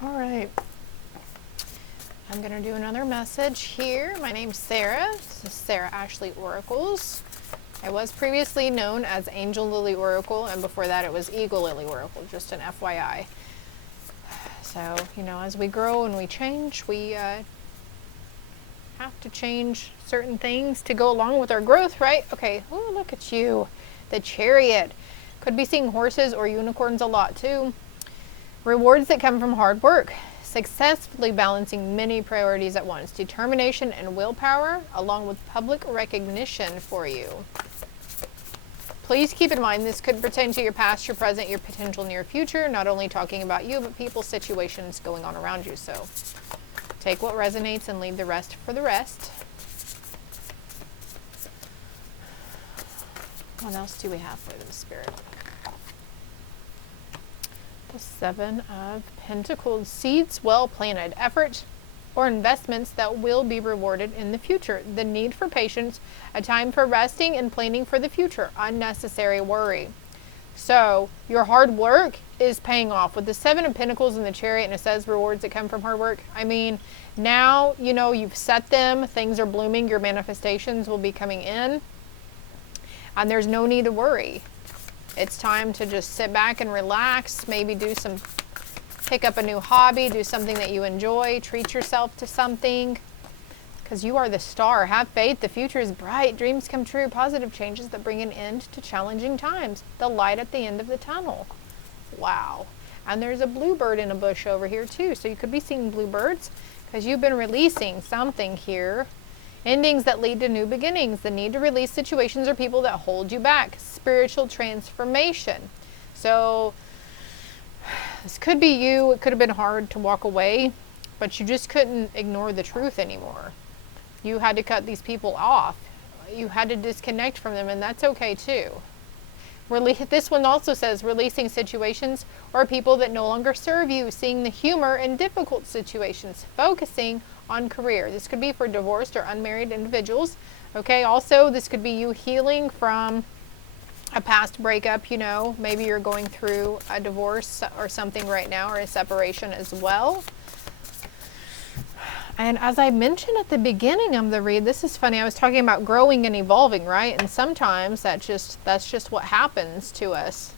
All right. I'm going to do another message here. My name's Sarah. This is Sarah Ashley Oracles. I was previously known as Angel Lily Oracle, and before that it was Eagle Lily Oracle, just an FYI. So, you know, as we grow and we change, we have to change certain things to go along with our growth, right? Okay, oh, look at you. The Chariot. Could be seeing horses or unicorns a lot too. Rewards that come from hard work. Successfully balancing many priorities at once. Determination and willpower, along with public recognition for you. Please keep in mind this could pertain to your past, your present, your potential near future, not only talking about you, but people, situations going on around you. So take what resonates and leave the rest for the rest. What else do we have for the Spirit? The Seven of Pentacles. Seeds well planted. Effort or investments that will be rewarded in the future. The need for patience, a time for resting and planning for the future. Unnecessary worry. So your hard work is paying off with the Seven of Pentacles and the Chariot, and it says rewards that come from hard work. I mean, now, you know, you've set them, things are blooming, your manifestations will be coming in, and there's no need to worry. It's time to just sit back and relax, maybe pick up a new hobby, do something that you enjoy, treat yourself to something, because you are the star. Have faith, the future is bright, dreams come true, positive changes that bring an end to challenging times, the light at the end of the tunnel. Wow. And there's a bluebird in a bush over here too, so you could be seeing bluebirds because you've been releasing something here. Endings that lead to new beginnings, the need to release situations or people that hold you back, spiritual transformation. So this could be you. It could have been hard to walk away, but you just couldn't ignore the truth anymore. You had to cut these people off. You had to disconnect from them, and that's okay too. This one also says releasing situations or people that no longer serve you, seeing the humor in difficult situations, focusing on career. This could be for divorced or unmarried individuals. Okay, also this could be you healing from a past breakup, you know, maybe you're going through a divorce or something right now, or a separation as well. And as I mentioned at the beginning of the read, this is funny, I was talking about growing and evolving, right? And sometimes that's just what happens to us,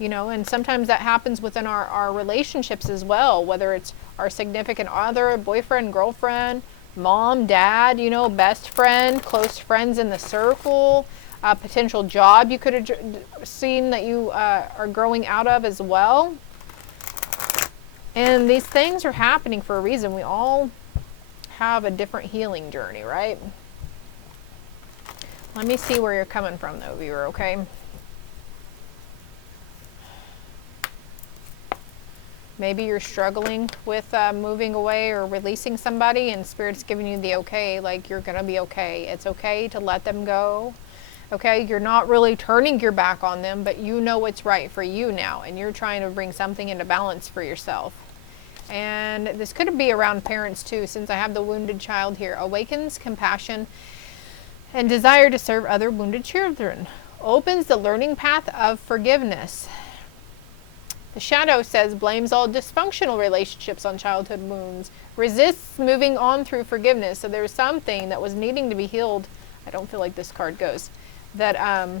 you know, and sometimes that happens within our relationships as well, whether it's our significant other, boyfriend, girlfriend, mom, dad, you know, best friend, close friends in the circle, a potential job you could have seen that you are growing out of as well. And these things are happening for a reason. We all have a different healing journey, right? Let me see where you're coming from though, viewer, okay? Maybe you're struggling with moving away or releasing somebody, and Spirit's giving you the okay, like you're gonna be okay. It's okay to let them go. Okay, you're not really turning your back on them, but you know what's right for you now, and you're trying to bring something into balance for yourself. And this could be around parents too, since I have the wounded child here. Awakens compassion and desire to serve other wounded children. Opens the learning path of forgiveness. The Shadow says blames all dysfunctional relationships on childhood wounds. Resists moving on through forgiveness. So there's something that was needing to be healed. I don't feel like this card goes. That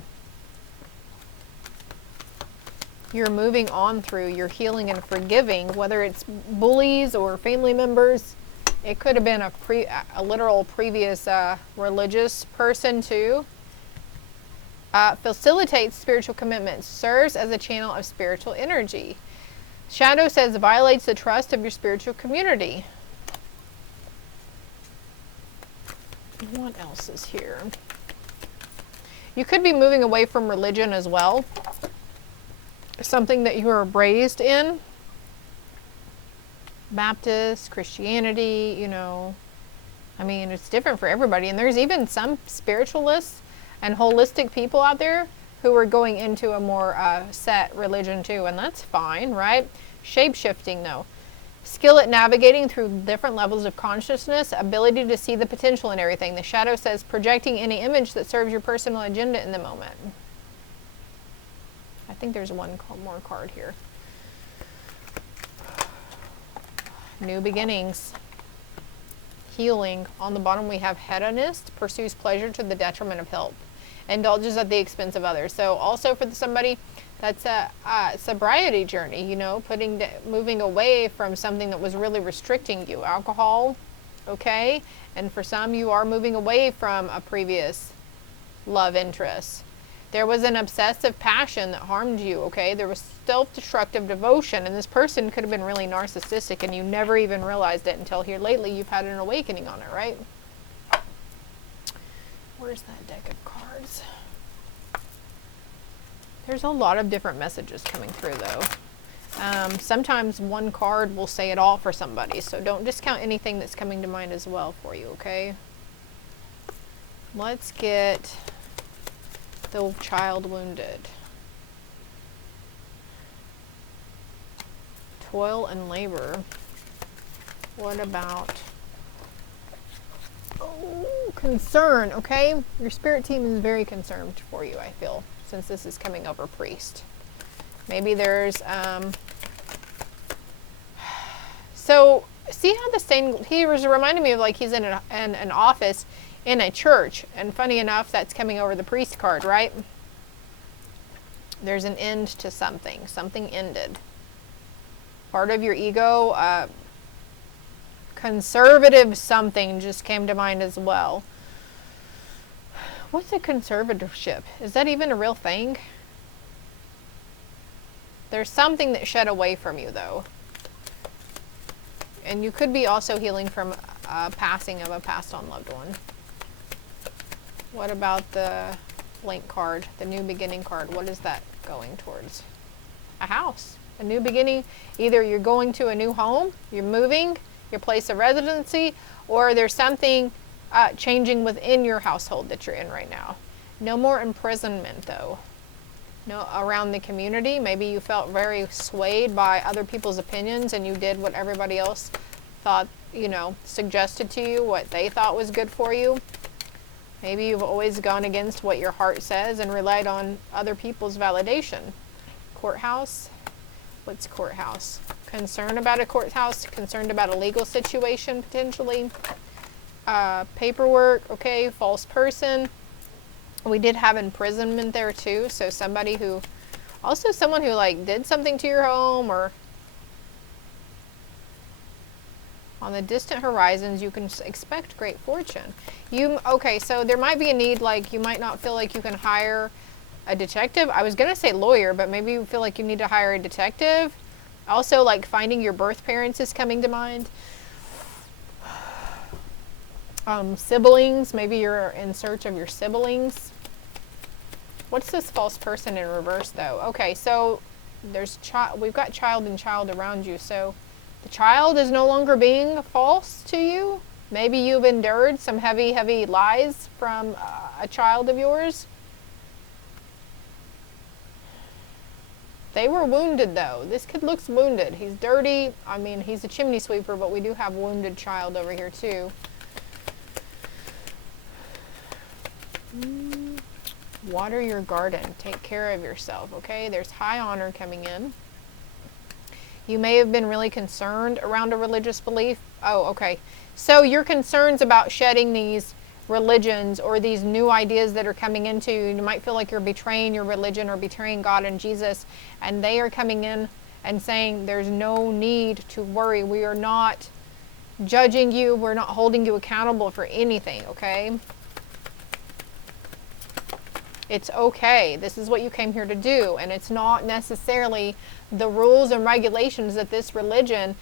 you're moving on through, you're healing and forgiving, whether it's bullies or family members. It could have been a literal previous religious person too. Facilitates spiritual commitments, serves as a channel of spiritual energy. Shadow says violates the trust of your spiritual community. What else is here? You could be moving away from religion as well. Something that you were raised in. Baptist, Christianity, you know. I mean, it's different for everybody. And there's even some spiritualists and holistic people out there who are going into a more set religion too. And that's fine, right? Shape-shifting though. Skill at navigating through different levels of consciousness, ability to see the potential in everything. The Shadow says projecting any image that serves your personal agenda in the moment. I think there's one more card here. New beginnings. Healing. On the bottom we have hedonist, pursues pleasure to the detriment of health, indulges at the expense of others. So also for somebody that's a sobriety journey, you know, moving away from something that was really restricting you, alcohol, okay? And for some, you are moving away from a previous love interest. There was an obsessive passion that harmed you, okay? There was self-destructive devotion, and this person could have been really narcissistic, and you never even realized it until here lately you've had an awakening on it, right? Where's that deck of cards? There's a lot of different messages coming through, though. Sometimes one card will say it all for somebody, so don't discount anything that's coming to mind as well for you, okay? Let's get the child wounded. Toil and labor. What about concern, okay? Your spirit team is very concerned for you, I feel, since this is coming over priest. Maybe there's so see how the stained, he was reminding me of like he's in an office in a church, and funny enough that's coming over the priest card, right? There's an end to something ended. Part of your ego, conservative something just came to mind as well. What's a conservatorship? Is that even a real thing? There's something that shed away from you, though. And you could be also healing from passing of a passed on loved one. What about the blank card, the new beginning card? What is that going towards? A house, a new beginning. Either you're going to a new home, you're moving, your place of residency, or there's something changing within your household that you're in right now. No more imprisonment, though. No, around the community, maybe you felt very swayed by other people's opinions and you did what everybody else thought, you know, suggested to you, what they thought was good for you. Maybe you've always gone against what your heart says and relied on other people's validation. Courthouse. What's courthouse? Concern about a courthouse, concerned about a legal situation potentially. Paperwork, okay, false person. We did have imprisonment there too, so somebody who, also someone who like did something to your home, or on the distant horizons you can expect great fortune. Okay, so there might be a need, like you might not feel like you can hire a detective. I was gonna say lawyer, but maybe you feel like you need to hire a detective. Also, like finding your birth parents is coming to mind. Siblings, maybe you're in search of your siblings. What's this false person in reverse, though? Okay, so there's we've got child and child around you, so the child is no longer being false to you. Maybe you've endured some heavy, heavy lies from a child of yours. They were wounded, though. This kid looks wounded. He's dirty. I mean, he's a chimney sweeper, but we do have wounded child over here, too. Water your garden. Take care of yourself, okay? There's high honor coming in. You may have been really concerned around a religious belief. Oh, okay. So your concerns about shedding these religions or these new ideas that are coming into you, you might feel like you're betraying your religion or betraying God and Jesus, and they are coming in and saying there's no need to worry. We are not judging you. We're not holding you accountable for anything, okay? It's okay. This is what you came here to do. And it's not necessarily the rules and regulations that this religion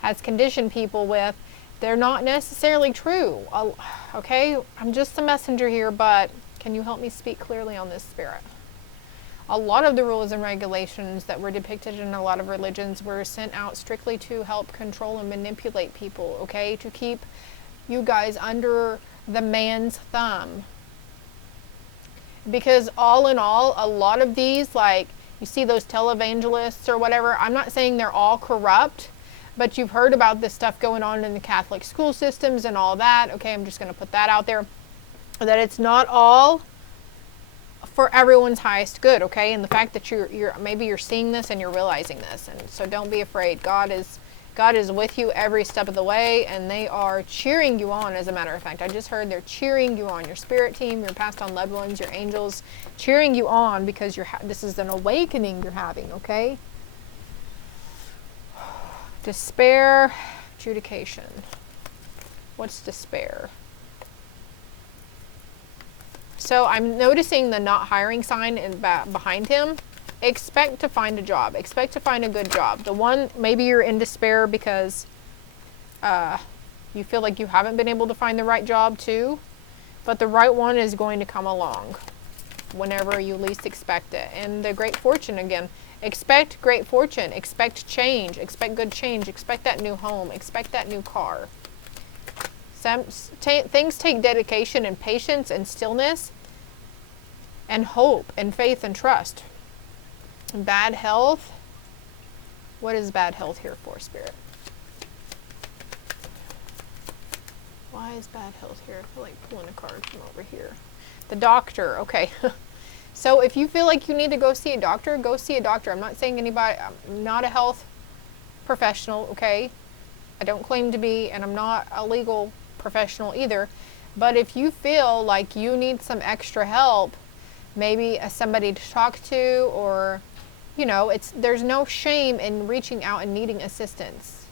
has conditioned people with. They're not necessarily true. Okay? I'm just a messenger here, but can you help me speak clearly on this, Spirit? A lot of the rules and regulations that were depicted in a lot of religions were sent out strictly to help control and manipulate people, okay? To keep you guys under the man's thumb. Because all in all, a lot of these, like you see those televangelists or whatever, I'm not saying they're all corrupt, but you've heard about this stuff going on in the Catholic school systems and all that. Okay, I'm just going to put that out there. That it's not all for everyone's highest good, okay? And the fact that you're maybe you're seeing this and you're realizing this, and so don't be afraid. God is God is with you every step of the way, and they are cheering you on, as a matter of fact. I just heard they're cheering you on. Your spirit team, your passed on loved ones, your angels, cheering you on because this is an awakening you're having, okay? Despair, adjudication. What's despair? So I'm noticing the not hiring sign behind him. Expect to find a job. Expect to find a good job. The one, maybe you're in despair because you feel like you haven't been able to find the right job too. But the right one is going to come along whenever you least expect it. And the great fortune again. Expect great fortune. Expect change. Expect good change. Expect that new home. Expect that new car. Things take dedication and patience and stillness and hope and faith and trust. Bad health. What is bad health here for, Spirit? Why is bad health here? I feel like pulling a card from over here. The doctor. Okay. So if you feel like you need to go see a doctor, go see a doctor. I'm not saying anybody, I'm not a health professional, okay? I don't claim to be, and I'm not a legal professional either. But if you feel like you need some extra help, maybe somebody to talk to, or you know, there's no shame in reaching out and needing assistance.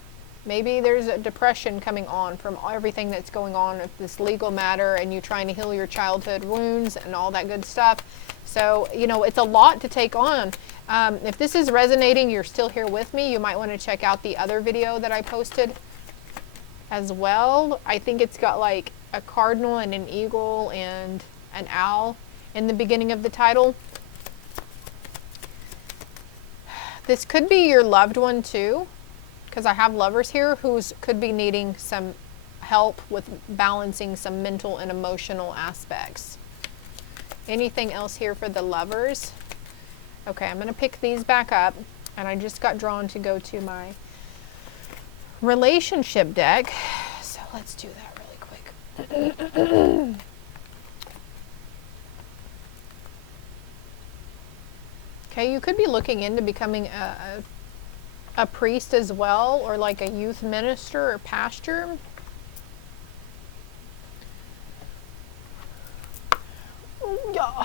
Maybe there's a depression coming on from everything that's going on with this legal matter, and you trying to heal your childhood wounds and all that good stuff. So, you know, it's a lot to take on. If this is resonating, you're still here with me, you might want to check out the other video that I posted as well. I think it's got like a cardinal and an eagle and an owl in the beginning of the title. This could be your loved one too, because I have lovers here who could be needing some help with balancing some mental and emotional aspects. Anything else here for the lovers? Okay, I'm going to pick these back up, and I just got drawn to go to my relationship deck. So let's do that really quick. Okay, you could be looking into becoming a priest as well, or like a youth minister or pastor. Yeah.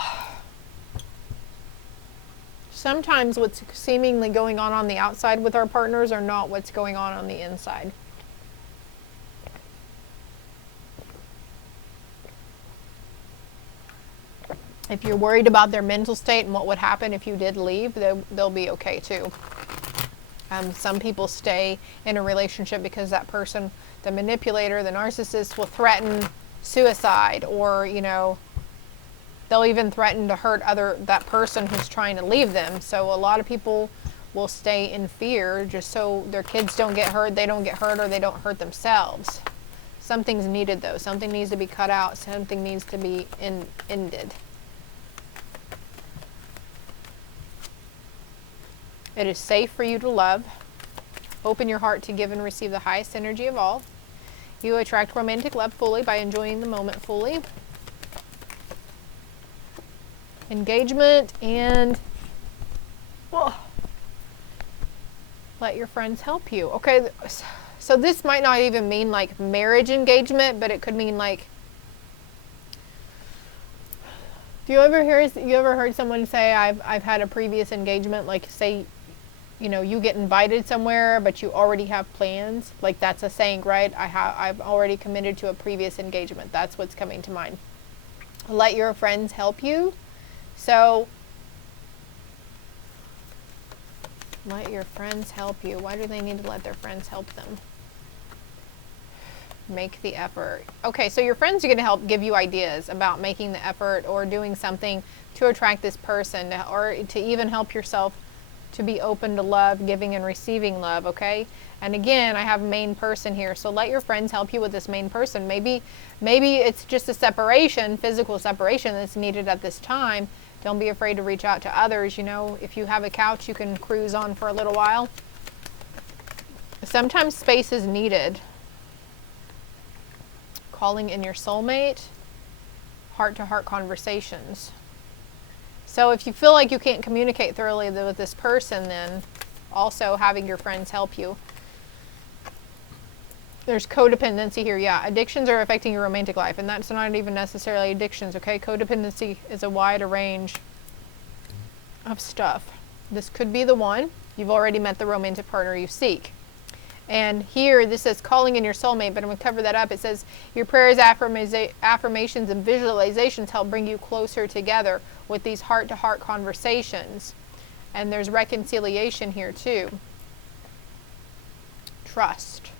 Sometimes what's seemingly going on the outside with our partners are not what's going on the inside. If you're worried about their mental state and what would happen if you did leave, they'll be okay too. Some people stay in a relationship because that person, the manipulator, the narcissist, will threaten suicide, or, you know, they'll even threaten to hurt that person who's trying to leave them. So a lot of people will stay in fear just so their kids don't get hurt, they don't get hurt, or they don't hurt themselves. Something's needed though. Something needs to be cut out. Something needs to be ended. It is safe for you to love. Open your heart to give and receive the highest energy of all. You attract romantic love fully by enjoying the moment fully. Engagement and let your friends help you. Okay, so this might not even mean like marriage engagement, but it could mean like, you ever heard someone say, I've had a previous engagement, like say, you know, you get invited somewhere but you already have plans, like that's a saying, right? I've already committed to a previous engagement. That's what's coming to mind. Let your friends help you. So let your friends help you. Why do they need to let their friends help them? Make the effort. Okay, so your friends are going to help give you ideas about making the effort or doing something to attract this person, or to even help yourself to be open to love, giving and receiving love, okay? And again, I have main person here, so let your friends help you with this main person. Maybe it's just a separation, physical separation that's needed at this time. Don't be afraid to reach out to others. You know, if you have a couch you can cruise on for a little while. Sometimes space is needed. Calling in your soulmate, heart-to-heart conversations. So if you feel like you can't communicate thoroughly with this person, then also having your friends help you. There's codependency here. Yeah, addictions are affecting your romantic life, and that's not even necessarily addictions, okay? Codependency is a wide range of stuff. This could be the one. You've already met the romantic partner you seek. And here, this says calling in your soulmate, but I'm going to cover that up. It says your prayers, affirmations, and visualizations help bring you closer together with these heart-to-heart conversations. And there's reconciliation here, too. Trust.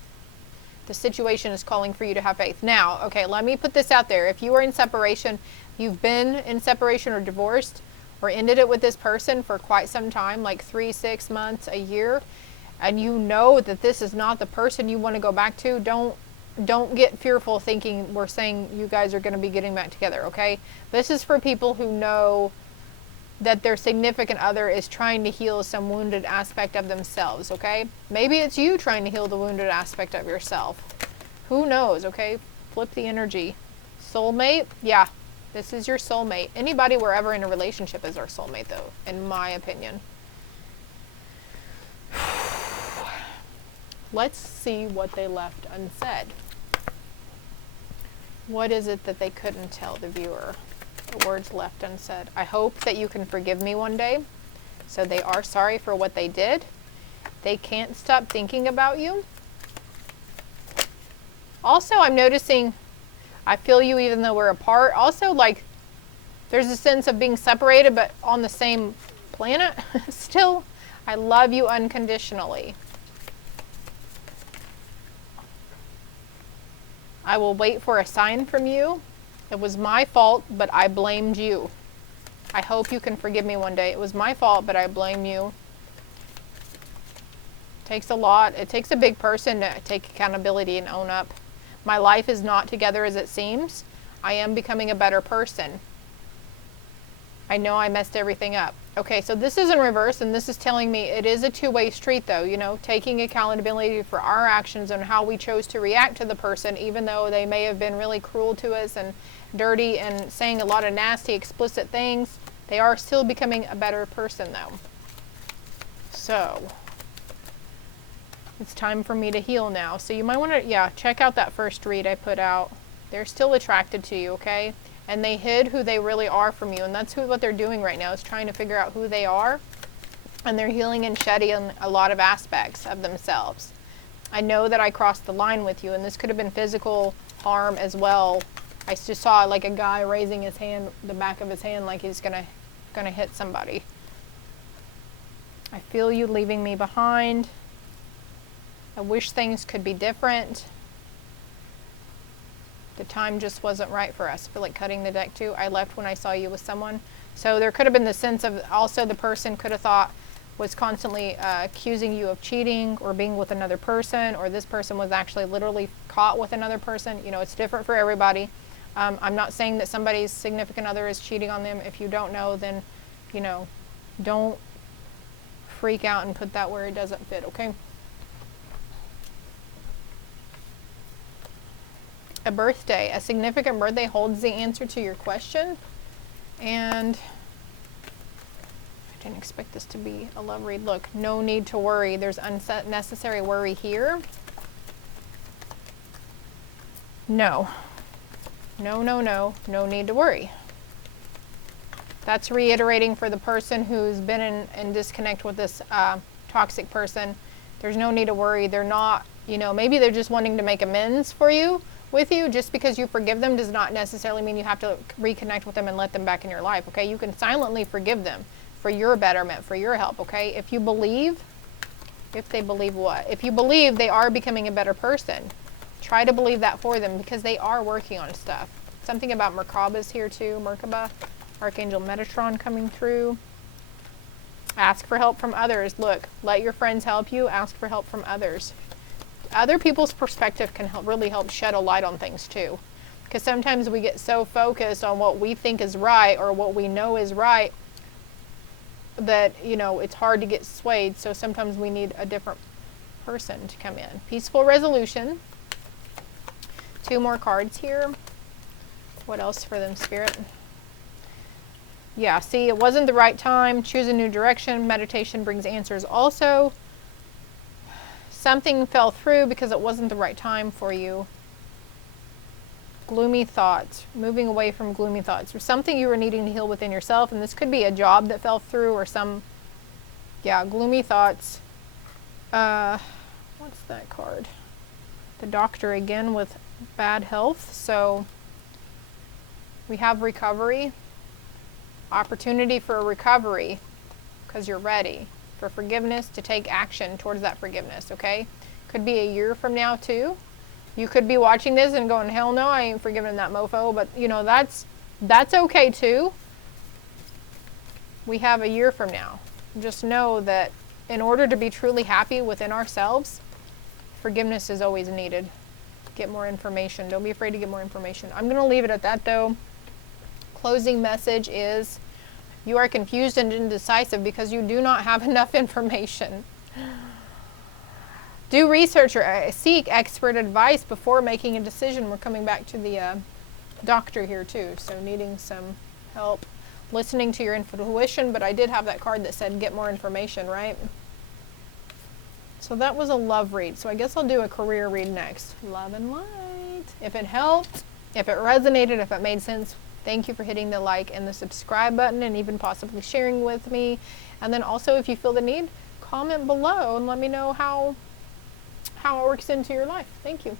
The situation is calling for you to have faith. Now, okay, let me put this out there. If you are in separation, you've been in separation or divorced, or ended it with this person for quite some time, like 3, 6 months, a year, and you know that this is not the person you want to go back to, don't get fearful thinking we're saying you guys are going to be getting back together, okay? This is for people who know that their significant other is trying to heal some wounded aspect of themselves, okay? Maybe it's you trying to heal the wounded aspect of yourself. Who knows, okay? Flip the energy. Soulmate? Yeah, this is your soulmate. Anybody we're ever in a relationship is our soulmate, though, in my opinion. Let's see what they left unsaid. What is it that they couldn't tell the viewer? The words left unsaid. I hope that you can forgive me one day. So they are sorry for what they did. They can't stop thinking about you. Also, I'm noticing I feel you even though we're apart. Also, like, there's a sense of being separated but on the same planet still. I love you unconditionally. I will wait for a sign from you. It was my fault, but I blamed you. I hope you can forgive me one day. It was my fault, but I blame you. It takes a lot. It takes a big person to take accountability and own up. My life is not together as it seems. I am becoming a better person. I know I messed everything up. Okay, so this is in reverse, and this is telling me it is a two-way street, though, you know, taking accountability for our actions and how we chose to react to the person, even though they may have been really cruel to us and dirty and saying a lot of nasty, explicit things. They are still becoming a better person, though. So, it's time for me to heal now. So you might want to, yeah, check out that first read I put out. They're still attracted to you, okay? And they hid who they really are from you. And that's what they're doing right now, is trying to figure out who they are. And they're healing and shedding a lot of aspects of themselves. I know that I crossed the line with you, and this could have been physical harm as well. I just saw like a guy raising his hand, the back of his hand, like he's gonna hit somebody. I feel you leaving me behind. I wish things could be different. The time just wasn't right for us. I feel like cutting the deck too. I left when I saw you with someone. So there could have been the sense of, also the person could have thought, was constantly accusing you of cheating or being with another person, or this person was actually literally caught with another person. You know, it's different for everybody. I'm not saying that somebody's significant other is cheating on them. If you don't know, then, you know, don't freak out and put that where it doesn't fit, okay? A birthday, a significant birthday holds the answer to your question. And I didn't expect this to be a love read. Look, no need to worry. There's unnecessary worry here. No. No, no, no. No need to worry. That's reiterating for the person who's been in disconnect with this toxic person. There's no need to worry. They're not, you know, maybe they're just wanting to make amends for you. With you. Just because you forgive them does not necessarily mean you have to reconnect with them and let them back in your life, okay? You can silently forgive them for your betterment, for your help, okay? If you believe, if they believe what? If you believe they are becoming a better person, try to believe that for them, because they are working on stuff. Something about Merkaba is here too, Merkaba, Archangel Metatron coming through. Ask for help from others. Look, let your friends help you, ask for help from others. Other people's perspective can really help shed a light on things too. Because sometimes we get so focused on what we think is right or what we know is right that, you know, it's hard to get swayed. So sometimes we need a different person to come in. Peaceful resolution. 2 more cards here. What else for them, Spirit? Yeah, see, it wasn't the right time. Choose a new direction. Meditation brings answers also. something fell through because it wasn't the right time for you. Gloomy thoughts, moving away from gloomy thoughts, or something you were needing to heal within yourself. And this could be a job that fell through, or gloomy thoughts. What's that card? The Doctor again with bad health. So we have recovery, opportunity for a recovery because you're ready for forgiveness, to take action towards that forgiveness. Okay, could be a year from now too. You could be watching this and going, hell no, I ain't forgiving that mofo. But you know, that's okay too. We have a year from now. Just know that in order to be truly happy within ourselves, forgiveness is always needed. Get more information. Don't be afraid to get more information. I'm going to leave it at that though. Closing message is, you are confused and indecisive because you do not have enough information. Do research or seek expert advice before making a decision. We're coming back to the Doctor here too, so needing some help listening to your intuition. But I did have that card that said get more information, right? So that was a love read. So I guess I'll do a career read next. Love and light. If it helped, if it resonated, if it made sense, thank you for hitting the like and the subscribe button, and even possibly sharing with me. And then also, if you feel the need, comment below and let me know how it works into your life. Thank you.